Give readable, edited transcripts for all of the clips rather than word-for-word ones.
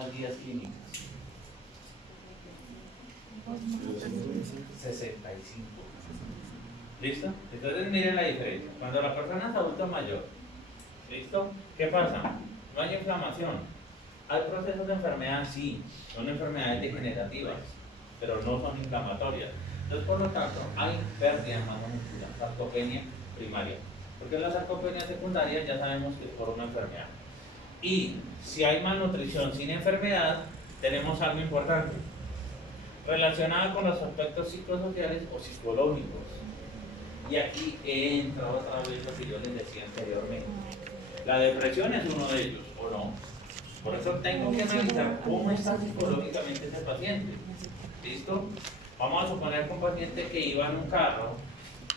las guías clínicas. 65. ¿Listo? Entonces miren la diferencia. Cuando la persona es adulto mayor, ¿listo? ¿Qué pasa? No hay inflamación. Hay procesos de enfermedad, sí, son enfermedades degenerativas, pero no son inflamatorias. Entonces, por lo tanto, hay pérdida de masa muscular, sarcopenia primaria. Porque la sarcopenia secundaria ya sabemos que es por una enfermedad. Y si hay malnutrición sin enfermedad, tenemos algo importante relacionado con los aspectos psicosociales o psicológicos. Y aquí entra otra vez lo que yo les decía anteriormente. La depresión es uno de ellos, ¿o no? Por eso tengo que analizar cómo está psicológicamente ese paciente. ¿Listo? Vamos a suponer que un paciente que iba en un carro,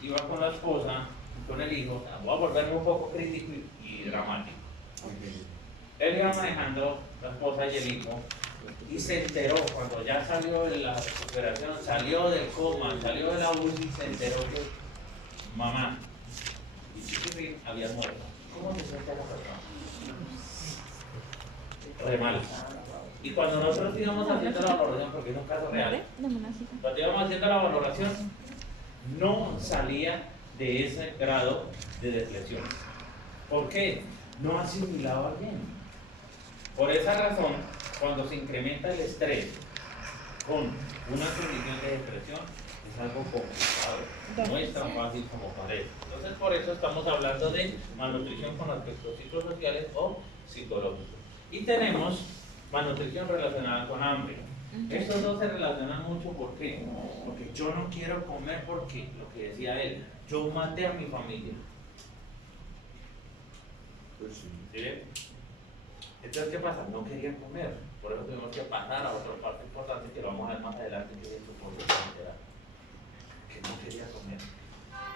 iba con la esposa, con el hijo, voy a volverme un poco crítico y dramático. Él iba manejando, la esposa y el hijo, y se enteró cuando ya salió de la recuperación, salió del coma, salió de la UCI, se enteró que mamá y Chiquirri habían muerto. ¿Cómo se siente la persona? Re mal. Y cuando nosotros íbamos haciendo la valoración, porque es un caso real, cuando íbamos haciendo la valoración, no salía de ese grado de depresión. ¿Por qué? No asimilaba bien. Por esa razón, cuando se incrementa el estrés con una condición de depresión, es algo complicado, no es tan fácil como parece. Entonces, por eso estamos hablando de malnutrición con aspectos psicosociales o psicológicos. Y tenemos malnutrición relacionada con hambre. Estos dos se relacionan mucho, ¿por qué? Porque yo no quiero comer porque, lo que decía él, yo maté a mi familia. ¿Sí? Entonces, ¿qué pasa? No quería comer. Por eso tuvimos que pasar a otra parte importante que lo vamos a ver más adelante, que es el soporte parenteral. Que no quería comer.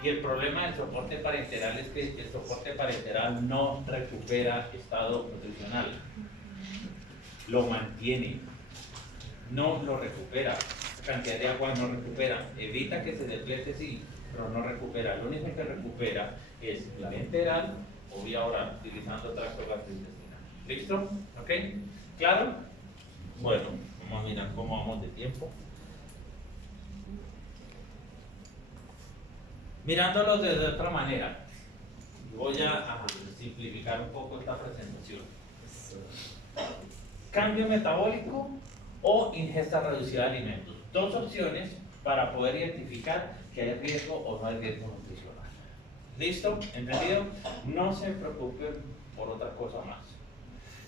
Y el problema del soporte parenteral es que el soporte parenteral no recupera estado nutricional. Lo mantiene. No lo recupera. Cantidad de agua no recupera. Evita que se deplete, sí, pero no recupera. Lo único que recupera es la vía enteral o vía oral, utilizando tracto gastrointestinal. ¿Listo? ¿Ok? ¿Claro? Bueno, vamos a mirar cómo vamos de tiempo. Mirándolo de otra manera, voy a simplificar un poco esta presentación. Cambio metabólico o ingesta reducida de alimentos. Dos opciones para poder identificar que hay riesgo o no hay riesgo nutricional. ¿Listo? ¿Entendido? No se preocupen por otra cosa más.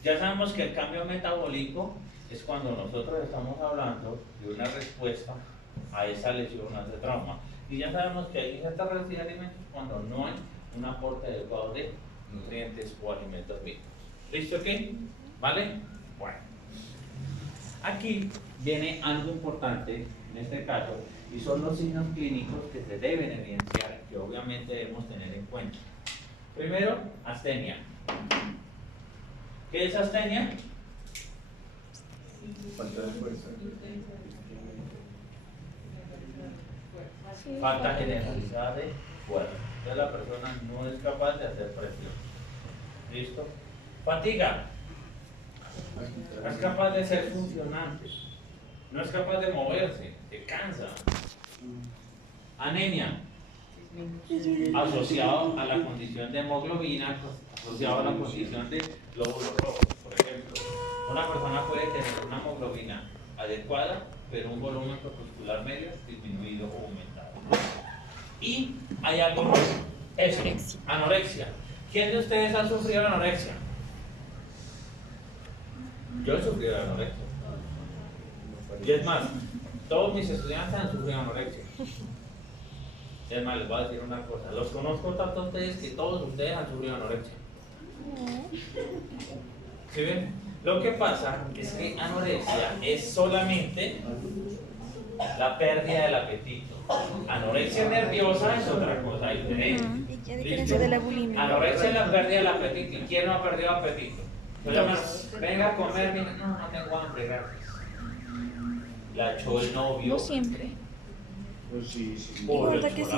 Ya sabemos que el cambio metabólico es cuando nosotros estamos hablando de una respuesta a esa lesión, a ese trauma. Y ya sabemos que hay ingesta reducida de alimentos cuando no hay un aporte adecuado de nutrientes o alimentos mínimos. ¿Listo aquí? ¿Vale? Bueno. Aquí viene algo importante en este caso y son los signos clínicos que se deben evidenciar, que obviamente debemos tener en cuenta. Primero, astenia. ¿Qué es astenia? Falta de fuerza. Falta generalizada de fuerza. Entonces la persona no es capaz de hacer presión. ¿Listo? Fatiga. No es capaz de ser funcionante. No es capaz de moverse. Se cansa. Anemia. Asociado a la condición de hemoglobina, asociado a la condición de glóbulos rojos. Por ejemplo, una persona puede tener una hemoglobina adecuada, pero un volumen corpuscular medio disminuido o aumentado. Y hay algo más. Eso, anorexia. ¿Quién de ustedes ha sufrido anorexia? Yo he sufrido anorexia. Y es más, todos mis estudiantes han sufrido anorexia. Es más, les voy a decir una cosa. Los conozco tanto a ustedes que todos ustedes han sufrido anorexia. ¿Sí ven? Lo que pasa es que anorexia es solamente la pérdida del apetito. Anorexia nerviosa es otra cosa diferente. ¿Y qué diferencia de la bulimia? Anorexia es la pérdida del apetito. ¿Y quién no ha perdido apetito? Venga a comer, mira, no tengo hambre, gracias. La echó el novio. No siempre. Pues sí. Por ¿verdad que sí?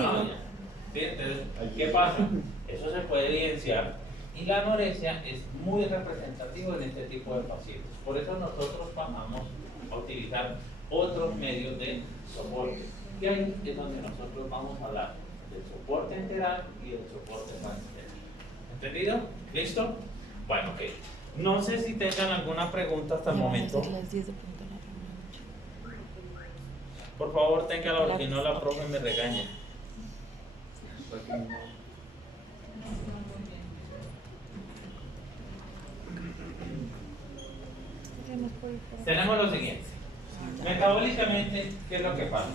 ¿Sí? Entonces, ¿qué pasa? Eso se puede evidenciar Y la anorexia es muy representativo en este tipo de pacientes. Por eso nosotros pasamos a utilizar otros medios de soporte. Y ahí es donde nosotros vamos a hablar del soporte enteral y del soporte parcial. ¿Entendido? ¿Listo? Bueno, ok. No sé si tengan alguna pregunta hasta el momento. Por favor, téngala, porque si no la profe me regaña. Tenemos lo siguiente. Metabólicamente, ¿qué es lo que pasa?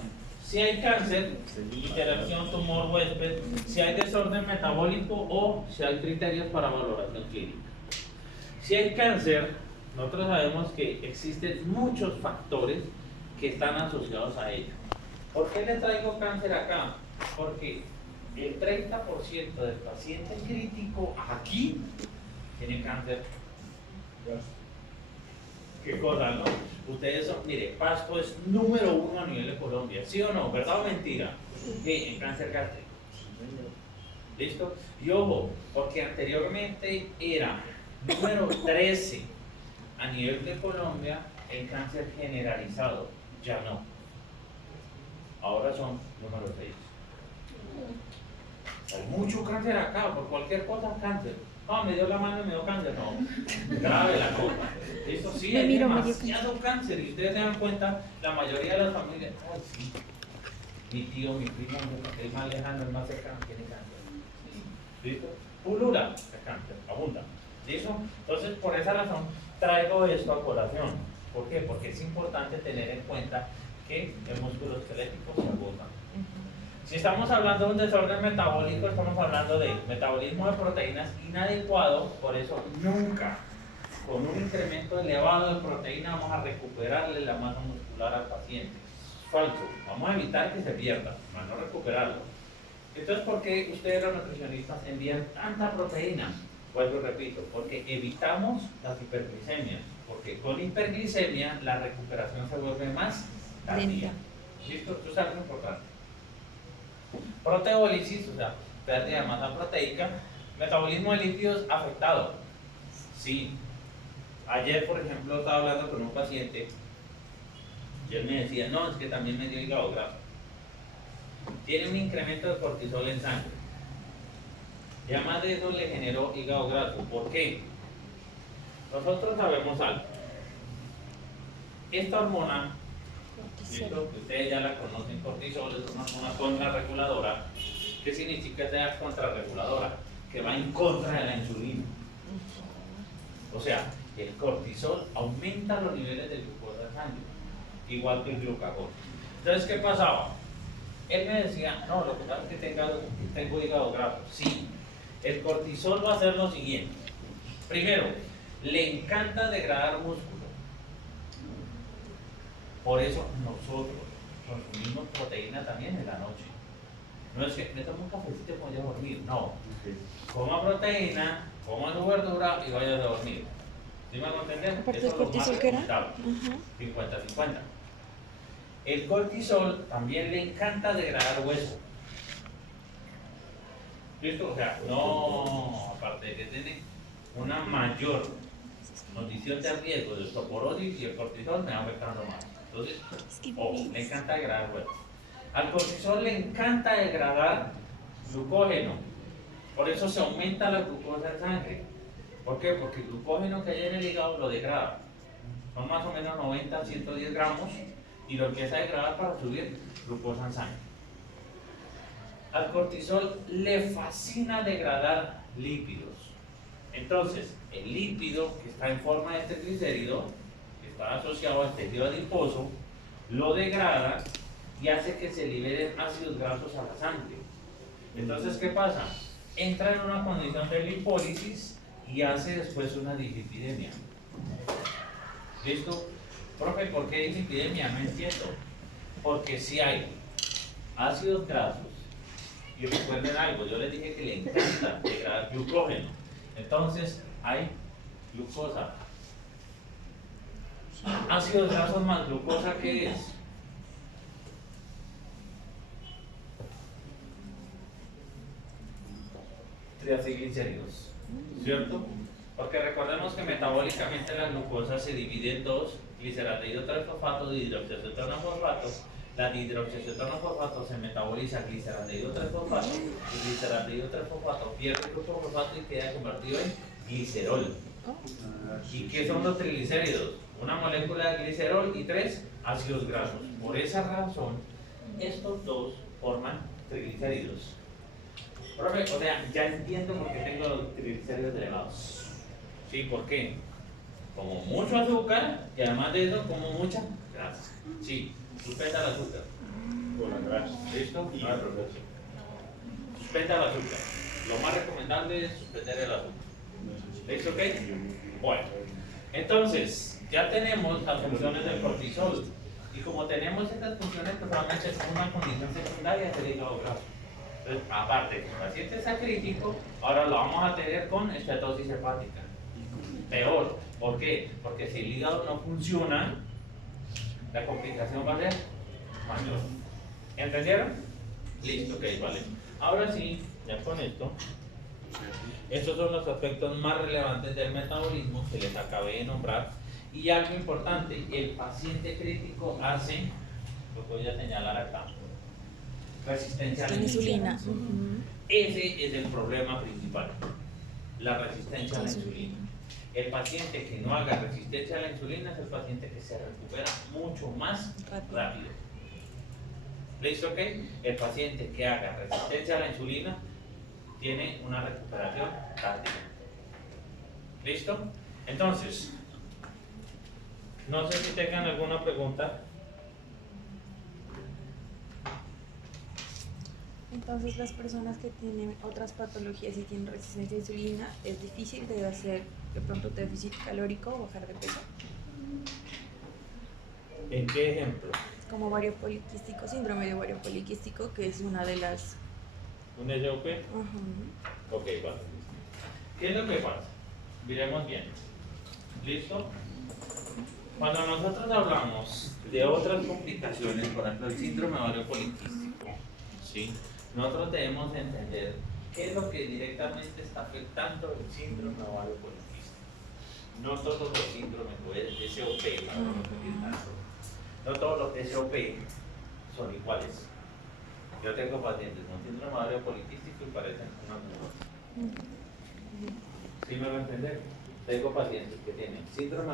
Si hay cáncer, interacción tumor-huésped, si hay desorden metabólico o si hay criterios para valoración clínica. Si hay cáncer, nosotros sabemos que existen muchos factores que están asociados a ello. ¿Por qué le traigo cáncer acá? Porque el 30% del paciente crítico aquí tiene cáncer. ¿Qué cosa, no? Ustedes son, mire, Pasto es número 1 a nivel de Colombia, ¿sí o no? ¿Verdad o mentira? Sí, en cáncer gástrico. ¿Listo? Y ojo, porque anteriormente era número 13 a nivel de Colombia en cáncer generalizado, ya no. Ahora son número 6. Hay mucho cáncer acá, por cualquier cosa cáncer. Ah, me dio la mano y me dio cáncer. No, grave la cosa. Eso sí, hay demasiado cáncer. Y ustedes se dan cuenta, la mayoría de las familias, ay, sí, mi tío, mi primo, el más lejano, el más cercano tiene cáncer. ¿Listo? Pulula de cáncer, abunda. ¿Listo? Entonces, por esa razón, traigo esto a colación. ¿Por qué? Porque es importante tener en cuenta que el músculo esquelético se agota. Si estamos hablando de un desorden metabólico, estamos hablando de metabolismo de proteínas inadecuado, por eso nunca con un incremento elevado de proteína vamos a recuperarle la masa muscular al paciente. Falso, vamos a evitar que se pierda, para no recuperarlo. Entonces, ¿por qué ustedes los nutricionistas envían tanta proteína? Pues lo repito, porque evitamos las hiperglicemias, porque con hiperglicemia la recuperación se vuelve más tardía. ¿Listo? Esto es algo importante. Proteólisis, o sea, pérdida de masa proteica. Metabolismo de lípidos afectado. Sí. Ayer, por ejemplo, estaba hablando con un paciente y él me decía, no, es que también me dio hígado graso. Tiene un incremento de cortisol en sangre. Y además de eso le generó hígado graso. ¿Por qué? Nosotros sabemos algo. Esta hormona, ¿listo? Que ustedes ya la conocen, cortisol, es una hormona contrarreguladora. ¿Qué significa que sea contrarreguladora? Que va en contra de la insulina. O sea, el cortisol aumenta los niveles de glucosa en sangre, igual que el glucagón. Entonces, ¿qué pasaba? Él me decía, no, lo que pasa es que tengo hígado graso. Sí, el cortisol va a hacer lo siguiente. Primero, le encanta degradar músculo. Por eso nosotros consumimos proteína también en la noche. No es que me tomo un cafecito y voy a dormir. No. Coma proteína, coma su verdura y vaya a dormir. ¿Sí me van a entender? Eso es lo más recomendable. 50-50. El cortisol también le encanta degradar hueso. ¿Listo? O sea, no, aparte de que tiene una mayor condición de riesgo de osteoporosis y el cortisol me va afectando más. Entonces, le encanta degradar hueso. Al cortisol le encanta degradar glucógeno. Por eso se aumenta la glucosa en sangre. ¿Por qué? Porque el glucógeno que hay en el hígado lo degrada. Son más o menos 90 a 110 gramos y lo empieza a degradar para subir glucosa en sangre. Al cortisol le fascina degradar lípidos. Entonces, el lípido que está en forma de triglicérido, que está asociado al tejido adiposo, lo degrada y hace que se liberen ácidos grasos a la sangre. Entonces, ¿qué pasa? Entra en una condición de lipólisis y hace después una dislipidemia. ¿Listo? Profe, ¿por qué dislipidemia? No entiendo. Porque si hay ácidos grasos, y recuerden algo, yo les dije que le encanta degradar glucógeno. Entonces, hay glucosa. Ácidos grasos más glucosa, ¿qué es? Triacilglicéridos. ¿Sí ¿cierto? Porque recordemos que metabólicamente la glucosa se divide en dos, gliceraldehído 3-fosfato y dihidroxiacetona-fosfato. La dihidroxiacetona-fosfato se metaboliza gliceraldehído 3-fosfato y gliceraldehído 3-fosfato pierde el grupo fosfato y queda convertido en glicerol. ¿Y qué son los triglicéridos? Una molécula de glicerol y 3 ácidos grasos. Por esa razón, estos dos forman triglicéridos. Profe, o sea, ya entiendo por qué tengo los triglicéridos elevados. ¿Sí? ¿Por qué? Como mucho azúcar y además de eso, como mucha grasa. Sí, suspenda el azúcar. Con la grasa. ¿Listo? Y No hay problema. Suspenda el azúcar. Lo más recomendable es suspender el azúcar. ¿Listo? ¿Ok? Bueno, entonces, ya tenemos las funciones del cortisol. Y como tenemos estas funciones, pues realmente es una condición secundaria del hígado graso. Entonces, aparte que el paciente está crítico, ahora lo vamos a tener con estatosis hepática. Peor. ¿Por qué? Porque si el hígado no funciona, la complicación va a ser mayor. ¿Entendieron? Listo, ok, vale. Ahora sí, ya con esto, estos son los aspectos más relevantes del metabolismo que les acabé de nombrar. Y algo importante, el paciente crítico hace, lo voy a señalar acá, resistencia a la insulina. Ese es el problema principal, la resistencia a la insulina. El paciente que no haga resistencia a la insulina es el paciente que se recupera mucho más rápido. ¿Listo? Ok. El paciente que haga resistencia a la insulina tiene una recuperación rápida. ¿Listo? Entonces, no sé si tengan alguna pregunta. Entonces, las personas que tienen otras patologías y tienen resistencia a insulina, es difícil de hacer de pronto déficit calórico o bajar de peso. ¿En qué ejemplo? Como ovario poliquístico, síndrome de ovario poliquístico, que es una de las... ¿Un SOP? Ok, vale. ¿Qué es lo que pasa? Miremos bien. ¿Listo? Cuando nosotros hablamos de otras complicaciones, por ejemplo el síndrome de ovario poliquístico, ¿sí? Nosotros debemos entender qué es lo que directamente está afectando el síndrome de ovario poliquístico. No todos los síndromes de SOP, no todos los SOP son iguales. Yo tengo pacientes con síndrome de ovario poliquístico y parecen una mujer. ¿Sí me va a entender? Tengo pacientes que tienen síndrome